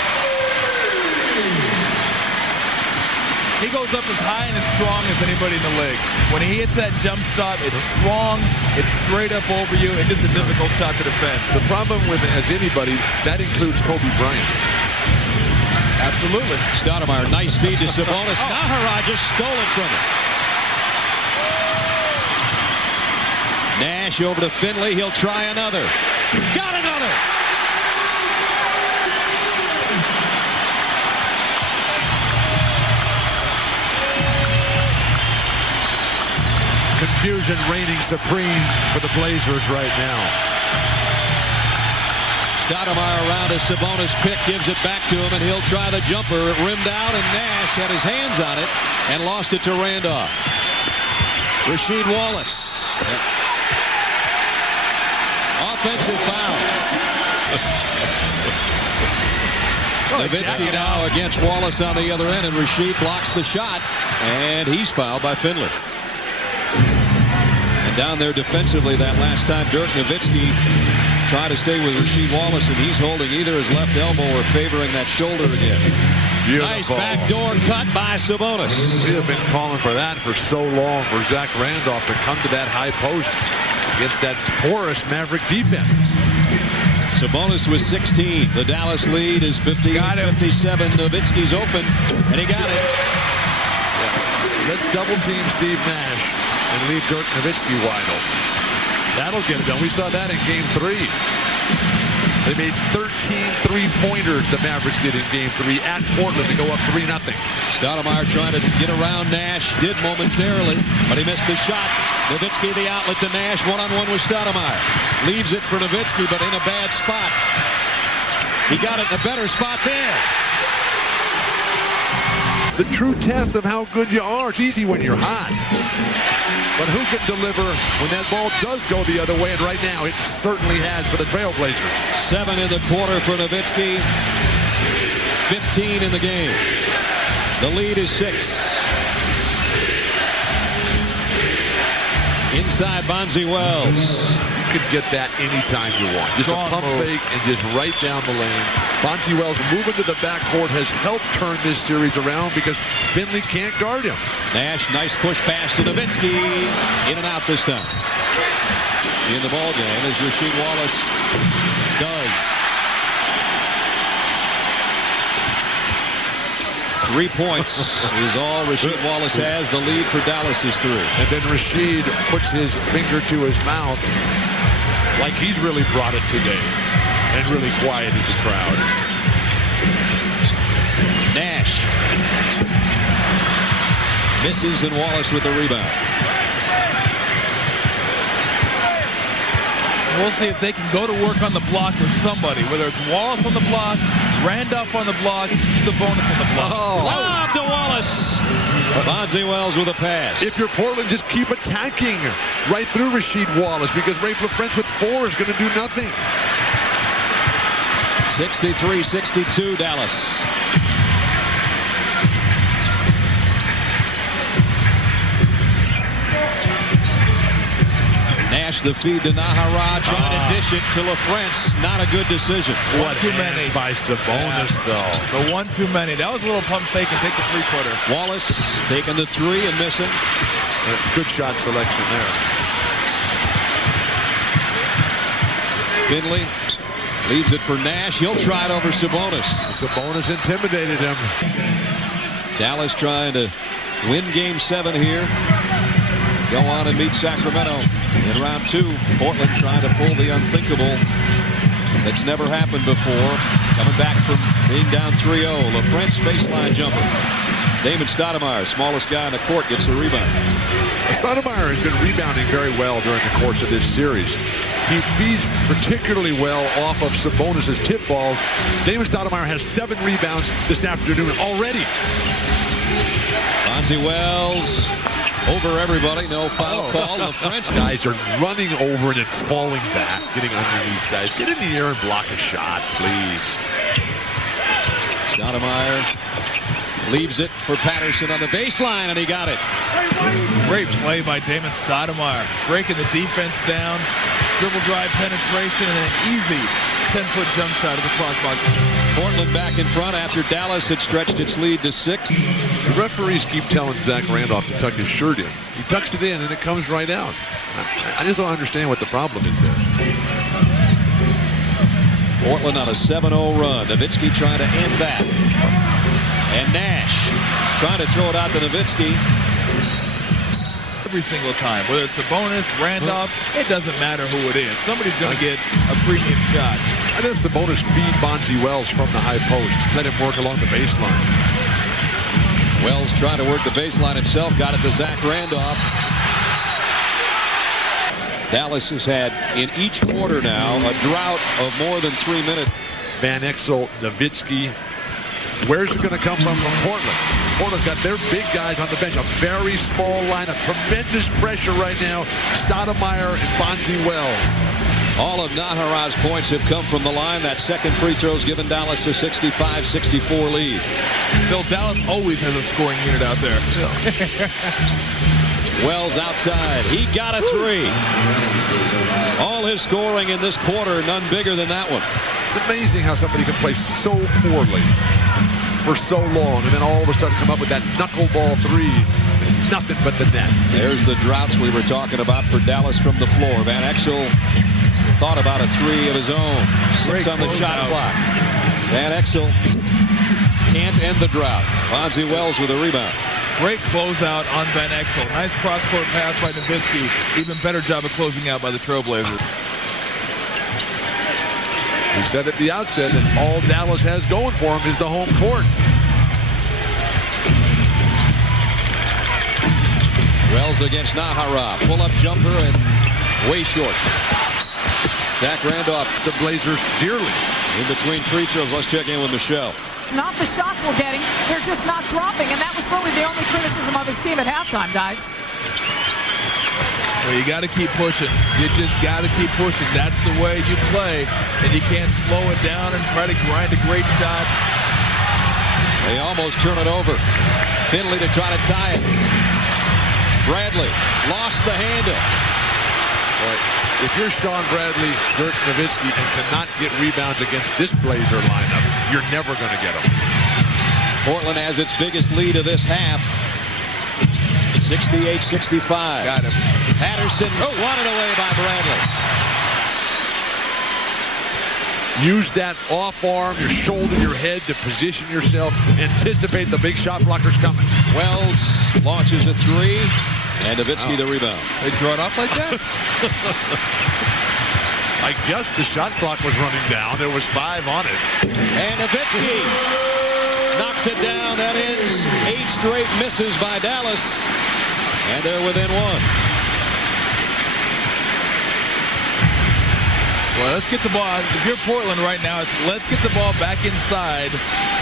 He goes up as high and as strong as anybody in the league. When he hits that jump stop, it's strong, it's straight up over you, and just a difficult shot to defend. The problem with it, as anybody, that includes Kobe Bryant. Absolutely. Stoudemire, nice feed to Sabonis. Nahara just stole it from him. Nash over to Finley. He'll try another. Got another. Confusion reigning supreme for the Blazers right now. Stoudemire around as Sabonis pick, gives it back to him, and he'll try the jumper. It rimmed out, and Nash had his hands on it and lost it to Randolph. Rasheed Wallace. Offensive foul. Nowitzki now against Wallace on the other end, and Rasheed blocks the shot, and he's fouled by Finley. And down there defensively that last time, Dirk Nowitzki tried to stay with Rasheed Wallace, and he's holding either his left elbow or favoring that shoulder again. Beautiful. Nice backdoor cut by Sabonis. We have been calling for that for so long, for Zach Randolph to come to that high post against that porous Maverick defense. Sabonis was 16. The Dallas lead is 58-57. Nowitzki's open, and he got it. Let's double team Steve Nash and leave Dirk Nowitzki wide open. That'll get it done. We saw that in Game 3. They made 13 three-pointers, the Mavericks did in Game 3 at Portland to go up 3-0. Stoudemire trying to get around Nash. Did momentarily, but he missed the shot. Nowitzki the outlet to Nash. One-on-one with Stoudemire. Leaves it for Nowitzki, but in a bad spot. He got it in a better spot there. The true test of how good you are. It's easy when you're hot. But who can deliver when that ball does go the other way? And right now, it certainly has for the Trailblazers. 7 in the quarter for Nowitzki. 15 in the game. The lead is 6. Inside Bonzi Wells. You could get that anytime you want. Just a pump fake and just right down the lane. Bonzi Wells moving to the backcourt has helped turn this series around because Finley can't guard him. Nash, nice push pass to Nowitzki. In and out this time. In the ball game as Rasheed Wallace does. 3 points is all Rasheed Wallace has. The lead for Dallas is 3. And then Rasheed puts his finger to his mouth like he's really brought it today and really quieted the crowd. Nash misses, and Wallace with the rebound. we'll see if they can go to work on the block with somebody, whether it's Wallace on the block, Randolph on the block, Sabonis on the block. Oh. Lob to Wallace. Bonzi Wells with a pass. If you're Portland, just keep attacking right through Rasheed Wallace, because Raef LaFrentz with 4 is going to do nothing. 63-62 Dallas. Nash the feed to Nahara, trying to dish it to LaFrentz. Not a good decision. One too many by Sabonis, though. The one too many. That was a little pump fake and take the three-footer. Wallace taking the 3 and missing. Good shot selection there. Finley leaves it for Nash. He'll try it over Sabonis. Sabonis intimidated him. Dallas trying to win Game 7 here. Go on and meet Sacramento in round 2. Portland trying to pull the unthinkable. That's never happened before. Coming back from being down 3-0. LaFrentz baseline jumper. Damon Stoudemire, smallest guy in the court, gets the rebound. Stoudemire has been rebounding very well during the course of this series. He feeds particularly well off of Sabonis' tip balls. Damon Stoudemire has 7 rebounds this afternoon already. Bonzi Wells over everybody. No foul call. LaFrentz guys are running over and then falling back, getting underneath guys. Get in the air and block a shot, please. Stoudemire leaves it for Patterson on the baseline, and he got it. Great play by Damon Stoudemire. Breaking the defense down. Dribble drive penetration and an easy 10-foot jump shot of the crossbar. Portland back in front after Dallas had stretched its lead to 6. The referees keep telling Zach Randolph to tuck his shirt in. He tucks it in and it comes right out. I just don't understand what the problem is there. Portland on a 7-0 run. Nowitzki trying to end that. And Nash trying to throw it out to Nowitzki. Every single time, whether it's Sabonis, Randolph, it doesn't matter who it is. Somebody's going to get a premium shot. I think Sabonis feed Bonzi Wells from the high post. Let him work along the baseline. Wells trying to work the baseline himself. Got it to Zach Randolph. Dallas has had, in each quarter now, a drought of more than 3 minutes. Van Exel, Nowitzki. Where's it going to come from Portland? Portland's got their big guys on the bench. A very small lineup. Tremendous pressure right now. Stoudemire and Bonzi Wells. All of Nahara's points have come from the line. That second free throw's given Dallas a 65-64 lead. Bill, Dallas always has a scoring unit out there. Wells outside. He got a 3. All his scoring in this quarter, none bigger than that one. It's amazing how somebody can play so poorly for so long and then all of a sudden come up with that knuckleball 3. Nothing but the net. There's the droughts we were talking about for Dallas from the floor. Van Exel thought about a 3 of his own. 6 on the shot clock. Van Exel can't end the drought. Bonzi Wells with a rebound. Great closeout on Van Exel. Nice cross-court pass by Nowitzki. Even better job of closing out by the Trailblazers. We said at the outset that all Dallas has going for him is the home court. Wells against Nahara. Pull-up jumper and way short. Zach Randolph. The Blazers dearly. In between free throws, let's check in with Michelle. Not the shots we're getting. They're just not dropping, and that was really the only criticism of his team at halftime, guys. Well, you got to keep pushing. You just got to keep pushing. That's the way you play, and you can't slow it down and try to grind a great shot. They almost turn it over. Finley to try to tie it. Bradley lost the handle. Boy, if you're Sean Bradley, Dirk Nowitzki, and cannot get rebounds against this Blazer lineup, you're never going to get them. Portland has its biggest lead of this half. 68-65. Got him. Patterson wanted away by Bradley. Use that off arm, your shoulder, your head to position yourself. Anticipate the big shot blockers coming. Wells launches a 3, and Nowitzki the rebound. They draw it off like that? I guess the shot clock was running down. There was 5 on it. And Nowitzki knocks it down. That ends 8 straight misses by Dallas. And they're within 1. Well, let's get the ball. If you're Portland right now, it's let's get the ball back inside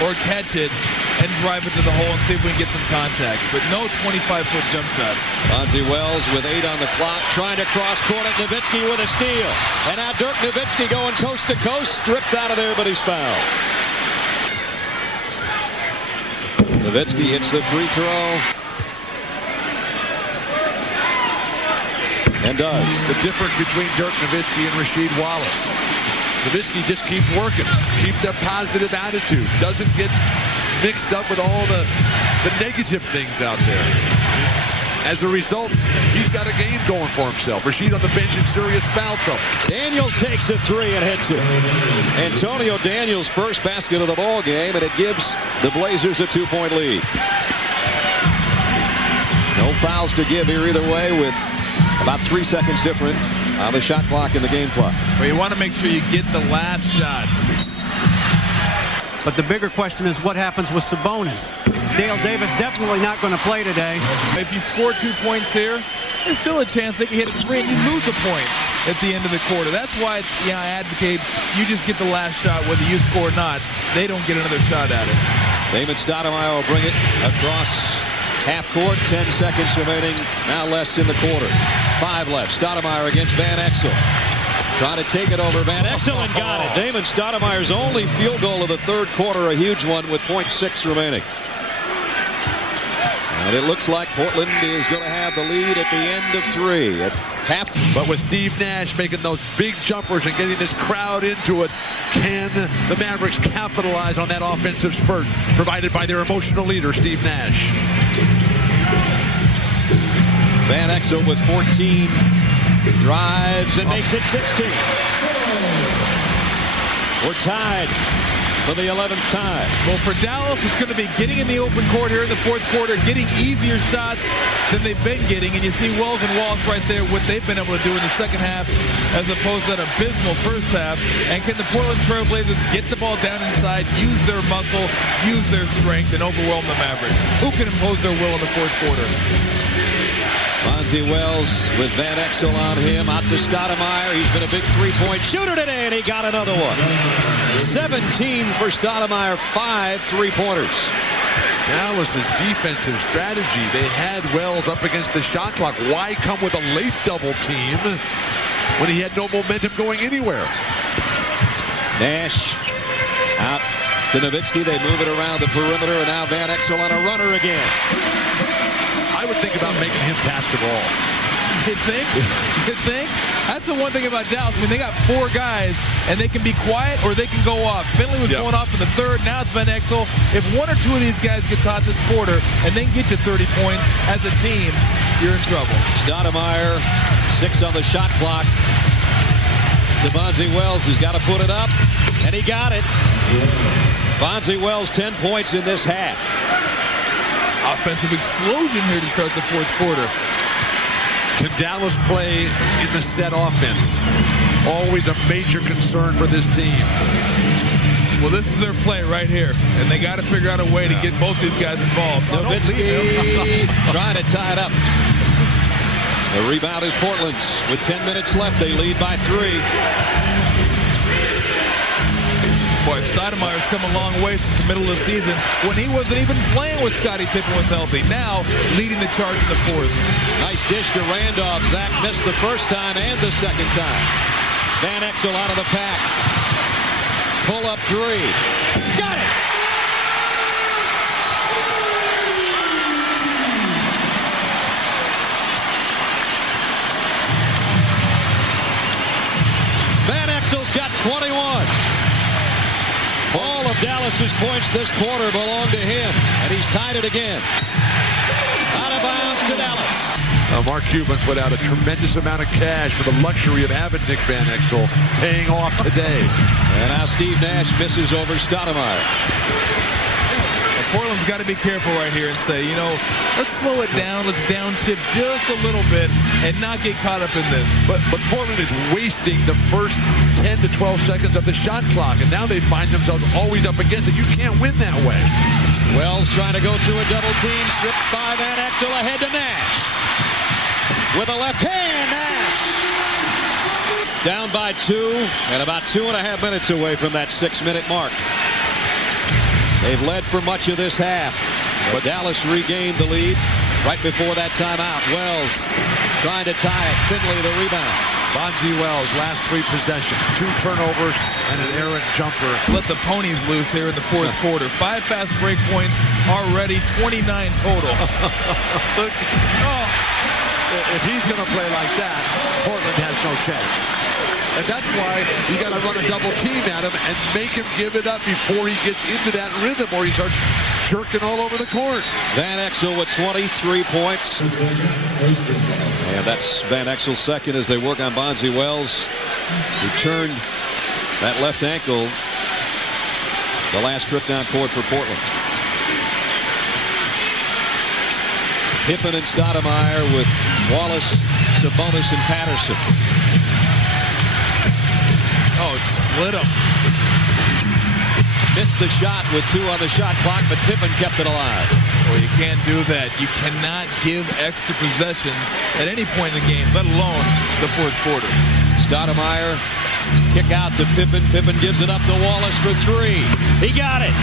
or catch it and drive it to the hole and see if we can get some contact. But no 25-foot jump shots. Bonzi Wells with 8 on the clock, trying to cross court at Nowitzki with a steal. And now Dirk Nowitzki going coast to coast, stripped out of there, but he's fouled. Nowitzki hits the free throw. And does. The difference between Dirk Nowitzki and Rasheed Wallace. Nowitzki just keeps working, keeps that positive attitude, doesn't get mixed up with all the negative things out there. As a result, he's got a game going for himself. Rasheed on the bench in serious foul trouble. Daniels takes a 3 and hits it. Antonio Daniels' first basket of the ball game, and it gives the Blazers a 2-point lead. No fouls to give here either way, with about 3 seconds different on the shot clock and the game clock. Well, you want to make sure you get the last shot. But the bigger question is what happens with Sabonis. Dale Davis definitely not going to play today. If you score 2 points here, there's still a chance they can hit a 3 and you lose a point at the end of the quarter. That's why I advocate you just get the last shot whether you score or not. They don't get another shot at it. Damon Stoudemire will bring it across half court. 10 seconds remaining. Now less in the quarter. 5 left. Stoudemire against Van Exel. Trying to take it over Van Exel and got it. Damon Stoudemire's only field goal of the third quarter, a huge one with .6 remaining. And it looks like Portland is going to have the lead at the end of 3 at half. But with Steve Nash making those big jumpers and getting this crowd into it, can the Mavericks capitalize on that offensive spurt provided by their emotional leader, Steve Nash? Van Exel with 14. Drives and makes it 16. We're tied for the 11th time. Well, for Dallas, it's going to be getting in the open court here in the fourth quarter, getting easier shots than they've been getting. And you see Wells and Wallace right there, what they've been able to do in the second half as opposed to that abysmal first half. And can the Portland Trailblazers get the ball down inside, use their muscle, use their strength, and overwhelm the Mavericks? Who can impose their will in the fourth quarter? Bonzi Wells with Van Exel on him. Out to Stoudemire. He's been a big three-point shooter today, and he got another one. 17 for Stoudemire, 5 3-pointers. Dallas's defensive strategy, they had Wells up against the shot clock. Why come with a late double team when he had no momentum going anywhere? Nash out to Nowitzki. They move it around the perimeter, and now Van Exel on a runner again. I would think about making him pass the ball. You think? You think? That's the one thing about Dallas. I mean, they got 4 guys, and they can be quiet or they can go off. Finley was going off in the third. Now it's Van Exel. If 1 or 2 of these guys gets hot this quarter and then get you 30 points as a team, you're in trouble. Stoudemire, 6 on the shot clock. To Bonzi Wells, who's got to put it up, and he got it. Bonzi Wells, 10 points in this half. Offensive explosion here to start the fourth quarter. Can Dallas play in the set offense? Always a major concern for this team. Well, this is their play right here, and they got to figure out a way to get both these guys involved. Nowitzki trying to tie it up. The rebound is Portland's. With 10 minutes left, they lead by 3. Boy, Stoudemire's come a long way since the middle of the season when he wasn't even playing with Scottie Pippen was healthy. Now leading the charge in the fourth. Nice dish to Randolph. Zach missed the first time and the second time. Van Exel out of the pack. Pull up 3. Got it! Van Exel's got 21. All of Dallas's points this quarter belong to him, and he's tied it again. Out of bounds to Dallas. Mark Cuban put out a tremendous amount of cash for the luxury of having Nick Van Exel, paying off today. And now Steve Nash misses over Stoudemire. Portland's got to be careful right here and say, you know, let's slow it down, let's downshift just a little bit and not get caught up in this. But Portland is wasting the first 10 to 12 seconds of the shot clock, and now they find themselves always up against it. You can't win that way. Wells trying to go through a double team, stripped by Van Exel, ahead to Nash. With a left hand, Nash. Down by 2 and about 2.5 minutes away from that 6-minute mark. They've led for much of this half, but Dallas regained the lead right before that timeout. Wells trying to tie it. Finley the rebound. Bonzi Wells, last 3 possessions, 2 turnovers and an errant jumper. Let the ponies loose here in the fourth quarter. 5 fast break points already, 29 total. Look, if he's going to play like that, Portland has no chance. And that's why you got to run a double team at him and make him give it up before he gets into that rhythm or he starts jerking all over the court. Van Exel with 23 points. And that's Van Exel's second as they work on Bonzi Wells, who turned that left ankle the last trip down court for Portland. Pippen and Stoudemire with Wallace, Sabonis, and Patterson. Oh, it split him. Missed the shot with 2 on the shot clock, but Pippen kept it alive. Well, you can't do that. You cannot give extra possessions at any point in the game, let alone the fourth quarter. Stoudemire, kick out to Pippen. Pippen gives it up to Wallace for 3. He got it.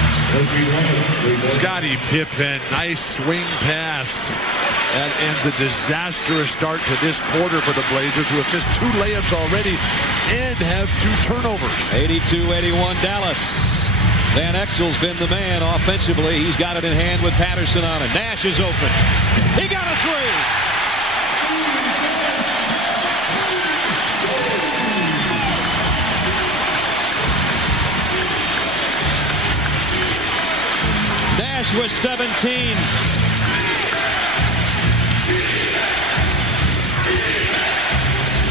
Scottie Pippen, nice swing pass. That ends a disastrous start to this quarter for the Blazers, who have missed 2 layups already and have 2 turnovers. 82-81 Dallas. Van Exel's been the man offensively. He's got it in hand with Patterson on it. Nash is open. He got a 3. Nash with 17.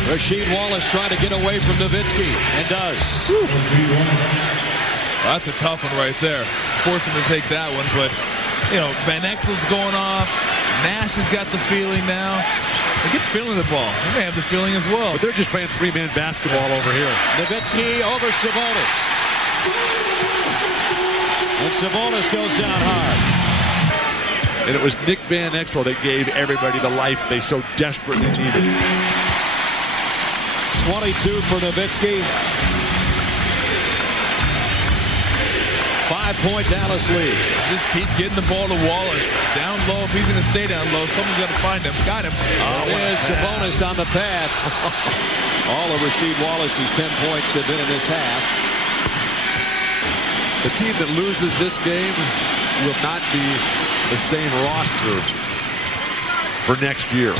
Rasheed Wallace trying to get away from Nowitzki, and does. Well, that's a tough one right there. Forced him to take that one, but, you know, Van Exel's going off. Nash has got the feeling now. They get feeling the ball. They may have the feeling as well. But they're just playing 3-man basketball over here. Nowitzki over Sabonis. And Sabonis goes down hard. And it was Nick Van Exel that gave everybody the life they so desperately needed. 22 for Nowitzki. 5-point Dallas lead. Just keep getting the ball to Wallace. Down low. If he's going to stay down low, someone's got to find him. Got him. There's Sabonis on the pass. All of Rasheed Wallace's 10 points have been in this half. The team that loses this game will not be the same roster for next year.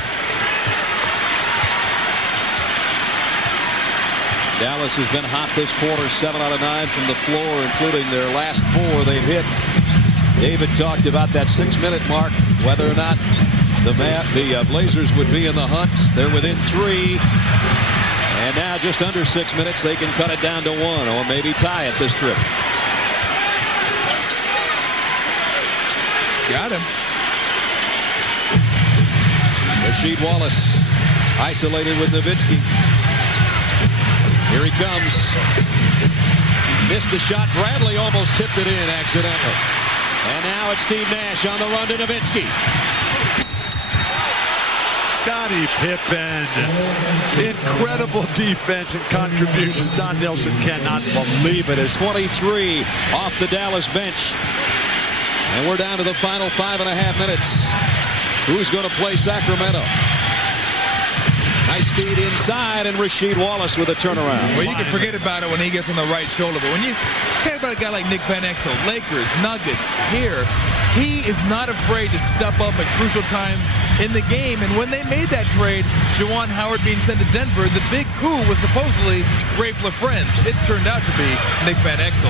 Dallas has been hot this quarter, 7 out of 9 from the floor, including their last 4 they've hit. David talked about that 6-minute mark, whether or not the Blazers would be in the hunt. They're within 3. And now just under 6 minutes, they can cut it down to 1 or maybe tie it this trip. Got him. Rasheed Wallace isolated with Nowitzki. Here he comes. Missed the shot. Bradley almost tipped it in accidentally. And now it's Steve Nash on the run to Nowitzki. Scottie Pippen. Incredible defense and contribution. Don Nelson cannot believe it. As 23 off the Dallas bench. And we're down to the final 5.5 minutes. Who's going to play Sacramento? Nice feed inside, and Rasheed Wallace with a turnaround. Well, you can forget about it when he gets on the right shoulder, but when you care about a guy like Nick Van Exel, Lakers, Nuggets, here, he is not afraid to step up at crucial times in the game. And when they made that trade, Juwan Howard being sent to Denver, the big coup was supposedly Rafe LaFrentz. It's turned out to be Nick Van Exel.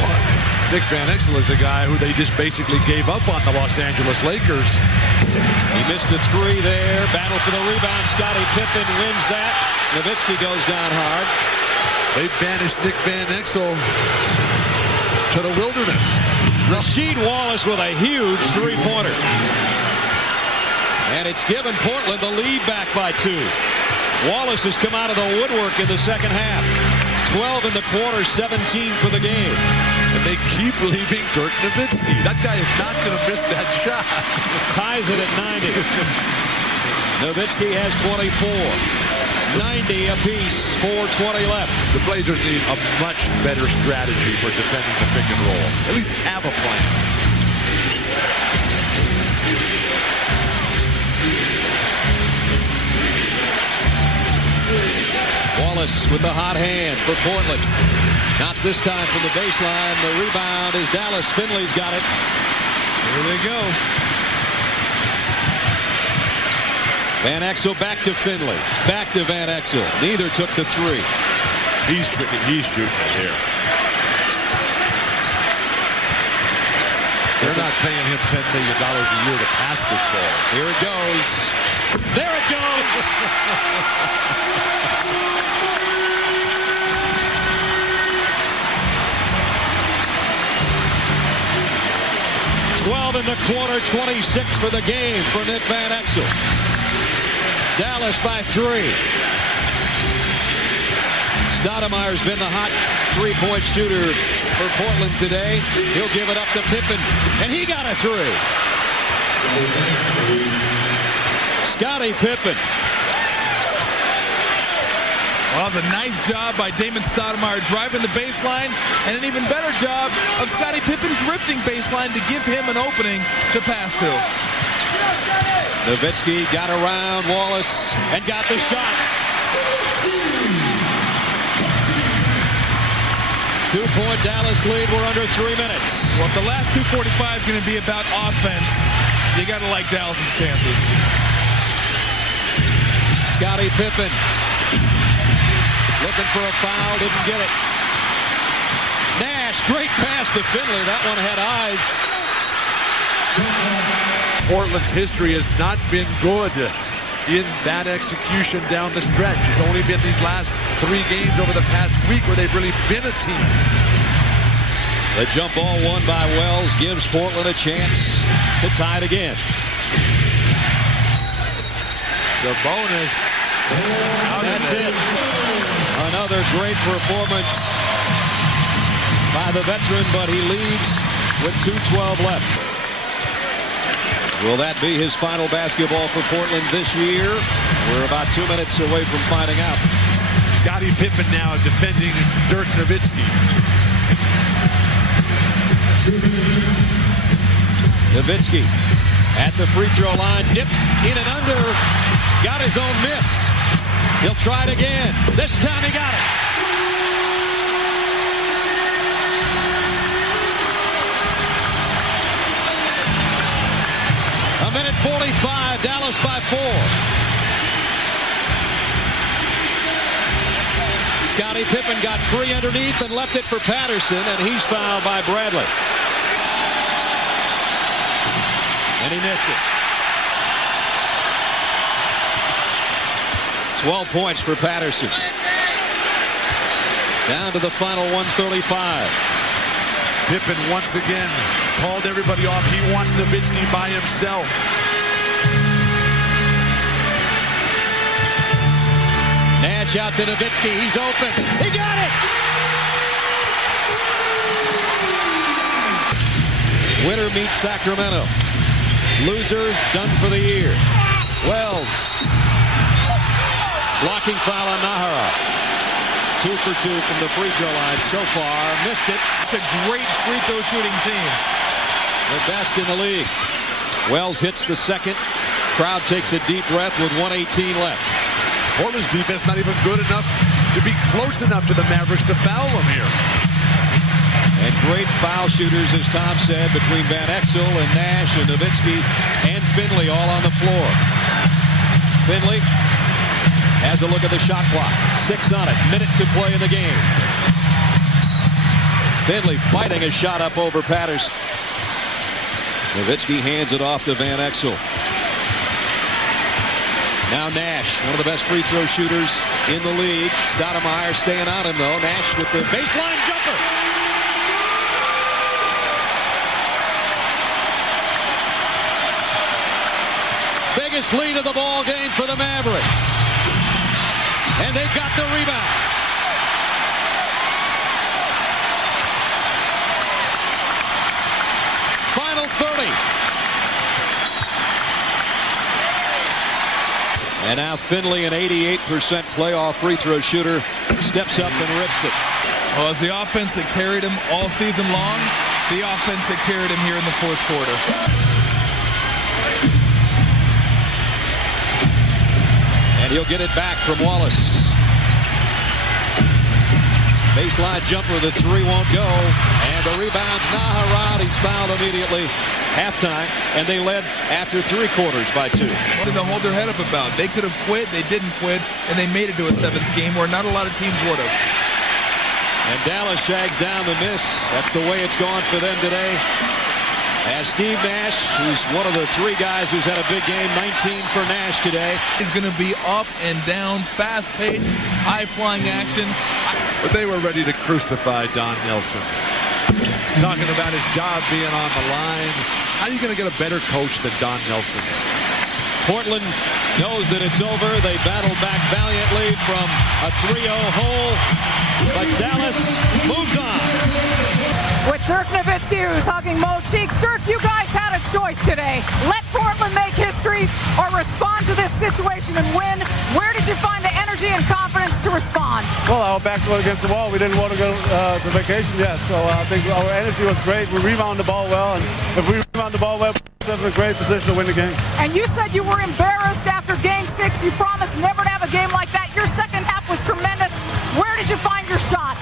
Nick Van Exel is a guy who they just basically gave up on the Los Angeles Lakers. He missed a 3 there. Battle for the rebound. Scottie Pippen wins that. Nowitzki goes down hard. They banished Nick Van Exel to the wilderness. Rasheed Wallace with a huge 3-pointer. And it's given Portland the lead back by 2. Wallace has come out of the woodwork in the second half. 12 in the quarter, 17 for the game. And they keep leaving Dirk Nowitzki. That guy is not going to miss that shot. Ties it at 90. Nowitzki has 24. 90 apiece, 4:20 left. The Blazers need a much better strategy for defending the pick and roll. At least have a plan. Wallace with the hot hand for Portland. Not this time from the baseline. The rebound is Dallas. Finley's got it. Here they go. Van Exel back to Finley. Back to Van Exel. Neither took the three. He's shooting it here. They're not paying him $10 million a year to pass this ball. Here it goes. There it goes. 12 in the quarter, 26 for the game for Nick Van Exel. Dallas by 3. Stoudemire's been the hot three-point shooter for Portland today. He'll give it up to Pippen, and he got a 3. Scottie Pippen. Well, it was a nice job by Damon Stoudemire driving the baseline, and an even better job of Scottie Pippen drifting baseline to give him an opening to pass to. Nowitzki got around Wallace and got the shot. 2-point Dallas lead. We're under 3 minutes. Well, if the last 2:45 is going to be about offense, you got to like Dallas's chances. Scottie Pippen looking for a foul, didn't get it. Nash, great pass to Finley. That one had eyes. Portland's history has not been good in that execution down the stretch. It's only been these last 3 games over the past week where they've really been a team. The jump ball won by Wells gives Portland a chance to tie it again. Sabonis. That's it. Another great performance by the veteran, but he leads with 2:12 left. Will that be his final basketball for Portland this year? We're about 2 minutes away from finding out. Scottie Pippen now defending Dirk Nowitzki. Nowitzki at the free throw line, dips in and under, got his own miss. He'll try it again. This time he got it. A minute 45, Dallas by 4. Scottie Pippen got free underneath and left it for Patterson, and he's fouled by Bradley. And he missed it. 12 points for Patterson. Down to the final 135. Pippen once again called everybody off. He wants Nowitzki by himself. Nash out to Nowitzki. He's open. He got it! Winner meets Sacramento. Loser done for the year. Wells. Blocking foul on Nahara. 2 for 2 from the free throw line so far. Missed it. It's a great free throw shooting team. The best in the league. Wells hits the second. Crowd takes a deep breath with 1:18 left. Portland's defense not even good enough to be close enough to the Mavericks to foul them here. And great foul shooters, as Tom said, between Van Exel and Nash and Nowitzki and Finley all on the floor. Finley has a look at the shot clock. 6 on it. Minute to play in the game. Finley fighting a shot up over Patterson. Nowitzki hands it off to Van Exel. Now Nash, one of the best free throw shooters in the league. Stoudemire staying on him, though. Nash with the baseline jumper. Biggest lead of the ball game for the Mavericks. And they've got the rebound. Final 30. And now Finley, an 88% playoff free throw shooter, steps up and rips it. Well, it's the offense that carried him all season long, the offense that carried him here in the fourth quarter. And he'll get it back from Wallace. Baseline jumper, the three won't go. And the rebound's Naharad. He's fouled immediately. Halftime, and they led after 3 quarters by 2. Something to hold their head up about. They could have quit, they didn't quit, and they made it to a 7th game where not a lot of teams would have. And Dallas shags down the miss. That's the way it's gone for them today. As Steve Nash, who's one of the 3 guys who's had a big game, 19 for Nash today. He's going to be up and down, fast-paced, high-flying action. But they were ready to crucify Don Nelson. Talking about his job being on the line. How are you going to get a better coach than Don Nelson? Portland knows that it's over. They battled back valiantly from a 3-0 hole. But Dallas moves on. With Dirk Nowitzki, who's hugging Mo Cheeks. Dirk, you guys had a choice today. Let Portland make history or respond to this situation and win. Where did you find the energy and confidence to respond? Well, our backs were against the wall. We didn't want to go to vacation yet, so I think our energy was great. We rebounded the ball well, and if we rebound the ball well, we're in a great position to win the game. And you said you were embarrassed after Game 6. You promised never to have a game like that. Your second half was tremendous. Where did you find your shot?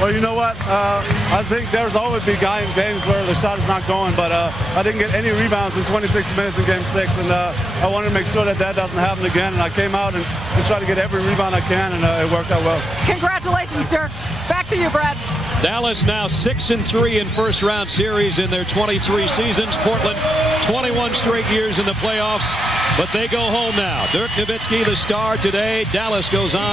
Well, you know what? I think there's always be games where the shot is not going, but I didn't get any rebounds in 26 minutes in Game 6, and I wanted to make sure that doesn't happen again. And I came out and tried to get every rebound I can, and it worked out well. Congratulations, Dirk. Back to you, Brad. Dallas now 6-3 in first-round series in their 23 seasons. Portland 21 straight years in the playoffs, but they go home now. Dirk Nowitzki, the star today. Dallas goes on